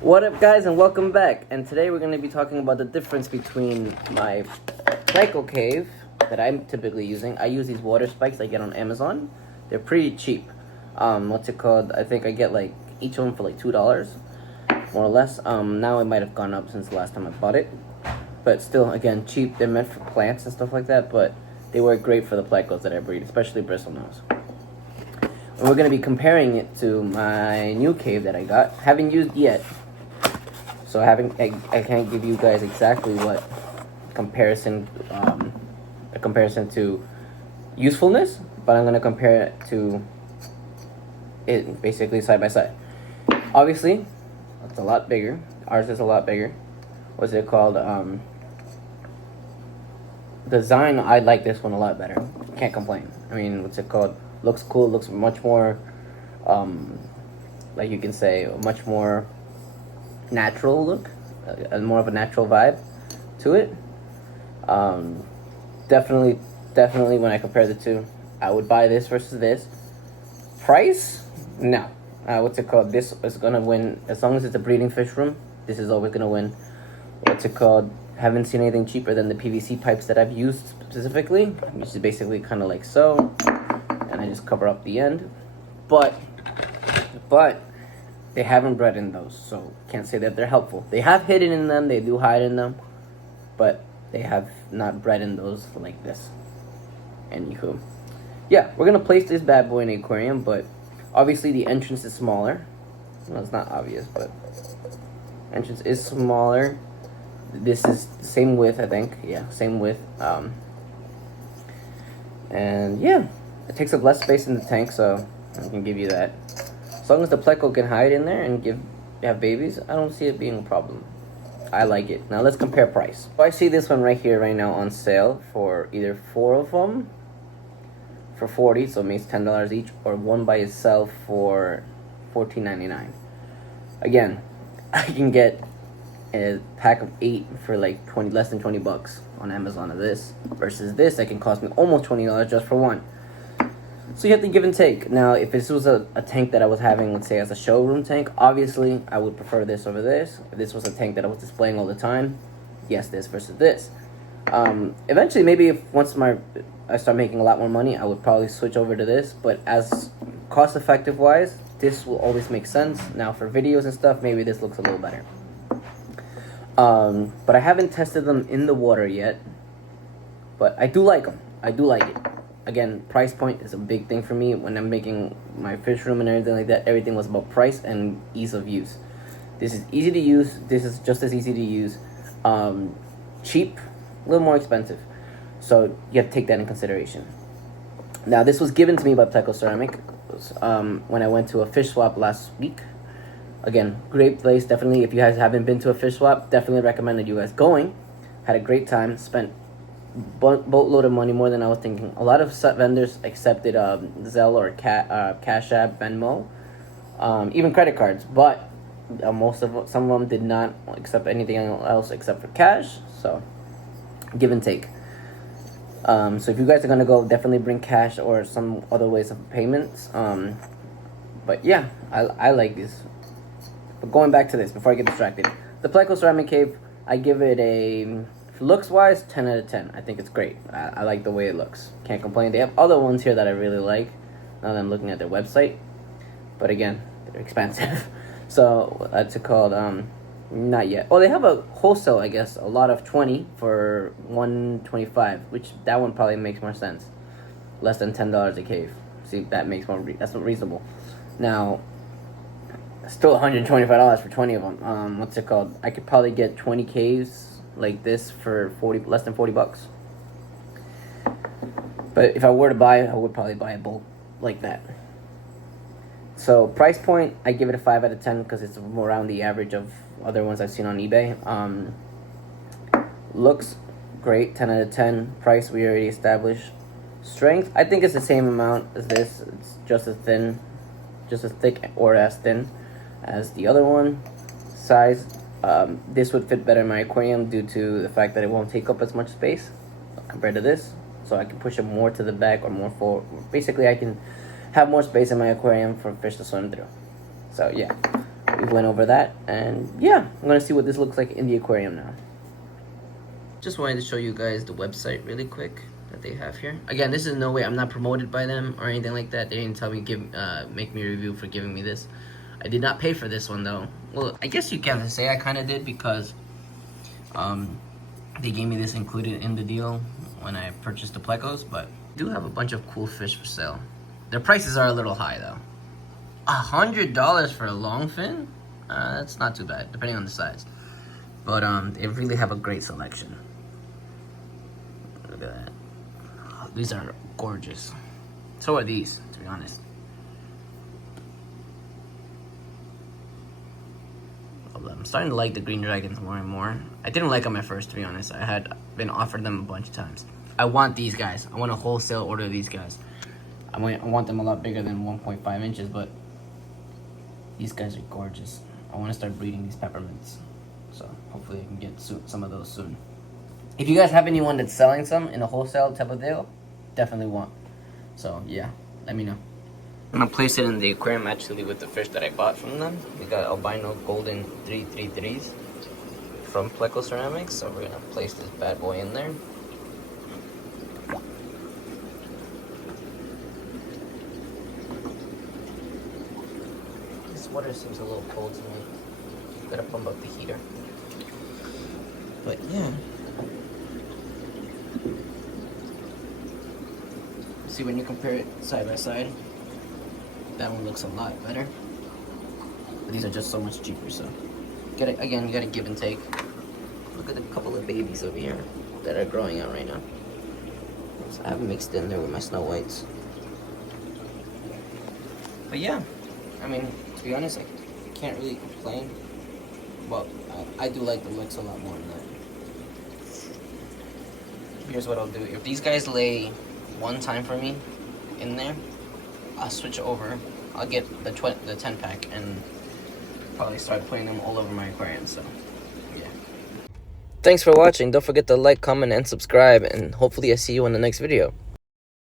What up, guys, and welcome back. And today we're going to be talking about the difference between my Pleco cave that I'm typically using. I use these water spikes I get on Amazon. They're pretty cheap. What's it called? I think I get like each one for like $2, more or less. Now it might have gone up since the last time I bought it, but still, again, cheap. They're meant for plants and stuff like that, but they work great for the Plecos that I breed, especially bristlenose. And we're going to be comparing it to my new cave that I got. Haven't used yet. So I can't give you guys exactly what comparison, a comparison to usefulness, but I'm gonna compare it to it basically side by side. Obviously, it's a lot bigger. Ours is a lot bigger. What's it called? Design. I like this one a lot better. Can't complain. I mean, what's it called? Looks cool. Looks much more, like you can say, much more natural look, and more of a natural vibe to it. Definitely when I compare the two, I would buy this versus this. Price, no. What's it called? This is gonna win as long as it's a breeding fish room. This is always gonna win. What's it called? Haven't seen anything cheaper than the PVC pipes that I've used specifically, which is basically kind of like so, and I just cover up the end. But they haven't bred in those, so can't say that they're helpful. They have hidden in them, they do hide in them, but they have not bred in those like this. Anywho, yeah, we're gonna place this bad boy in an aquarium, but obviously the entrance is smaller. Well, it's not obvious, but entrance is smaller. This is the same width, I think. Yeah, same width. And yeah, it takes up less space in the tank, so I can give you that. As long as the Pleco can hide in there and have babies, I don't see it being a problem. I like it. Now let's compare price. So I see this one right here right now on sale for either 4 of them for $40, so it makes $10 each, or one by itself for $14.99. Again, I can get a pack of 8 for like less than $20 on Amazon of this, versus this that can cost me almost $20 just for one. So you have to give and take. Now, if this was a tank that I was having, let's say, as a showroom tank, obviously, I would prefer this over this. If this was a tank that I was displaying all the time, yes, this versus this. Eventually, maybe once I start making a lot more money, I would probably switch over to this. But as cost-effective wise, this will always make sense. Now, for videos and stuff, maybe this looks a little better. But I haven't tested them in the water yet. But I do like them. I do like it. Again, price point is a big thing for me when I'm making my fish room and everything like that. Everything was about price and ease of use. This is easy to use. This is just as easy to use. Cheap, a little more expensive. So you have to take that in consideration. Now, this was given to me by Pleco Ceramic when I went to a fish swap last week. Again, great place. Definitely, if you guys haven't been to a fish swap, definitely recommend that you guys going. Had a great time. Spent boatload of money, more than I was thinking. A lot of vendors accepted Zelle or Cash App, Venmo, even credit cards, but some of them did not accept anything else except for cash. So give and take. So if you guys are gonna go, definitely bring cash or some other ways of payments. But yeah, I like this. But going back to this before I get distracted, the Pleco Ceramic Cave, I give it a, looks wise, 10 out of 10. I think it's great. I like the way it looks. Can't complain. They have other ones here that I really like now that I'm looking at their website, but again, they're expensive. So what's it called? Not yet. Oh, they have a wholesale, I guess, a lot of 20 for $125, which that one probably makes more sense. Less than $10 a cave. See, that makes more that's not reasonable. Now, still $125 for 20 of them. What's it called? I could probably get 20 caves like this for less than $40. But if I were to buy it, I would probably buy a bulk like that. So price point, I give it a 5 out of 10 because it's around the average of other ones I've seen on eBay. Looks great, 10 out of 10. Price we already established. Strength, I think it's the same amount as this. It's just as thin, just as thick or as thin as the other one. Size, this would fit better in my aquarium due to the fact that it won't take up as much space compared to this. So I can push it more to the back or more forward. Basically, I can have more space in my aquarium for fish to swim through. So yeah, we went over that, and yeah, I'm gonna see what this looks like in the aquarium now. Just wanted to show you guys the website really quick that they have here. Again, this is no way, I'm not promoted by them or anything like that. They didn't tell me make me a review for giving me this. I did not pay for this one though. Well, I guess you can say I kind of did, because they gave me this included in the deal when I purchased the plecos, but I do have a bunch of cool fish for sale. Their prices are a little high though. $100 for a long fin? That's not too bad, depending on the size. But they really have a great selection. Look at that. These are gorgeous. So are these, to be honest. I'm starting to like the green dragons more and more. I didn't like them at first, to be honest. I had been offered them a bunch of times. I want these guys. I want a wholesale order of these guys. I want them a lot bigger than 1.5 inches, but these guys are gorgeous. I want to start breeding these peppermints. So hopefully I can get some of those soon. If you guys have anyone that's selling some in a wholesale type of deal, definitely want. So yeah, let me know. I'm gonna place it in the aquarium actually with the fish that I bought from them. We got albino golden 333s from Pleco Ceramic. So we're gonna place this bad boy in there. This water seems a little cold to me. Gotta pump up the heater. But yeah. See, when you compare it side by side, that one looks a lot better. But these are just so much cheaper, so again, you gotta give and take. Look at a couple of babies over here that are growing out right now. So I have mixed in there with my snow whites. But yeah, I mean, to be honest, I can't really complain. But I do like the looks a lot more than that. Here's what I'll do. If these guys lay one time for me in there, I'll switch over. I'll get the 10 pack and probably start putting them all over my aquarium. So yeah. Thanks for watching. Don't forget to like, comment, and subscribe, and hopefully I see you in the next video.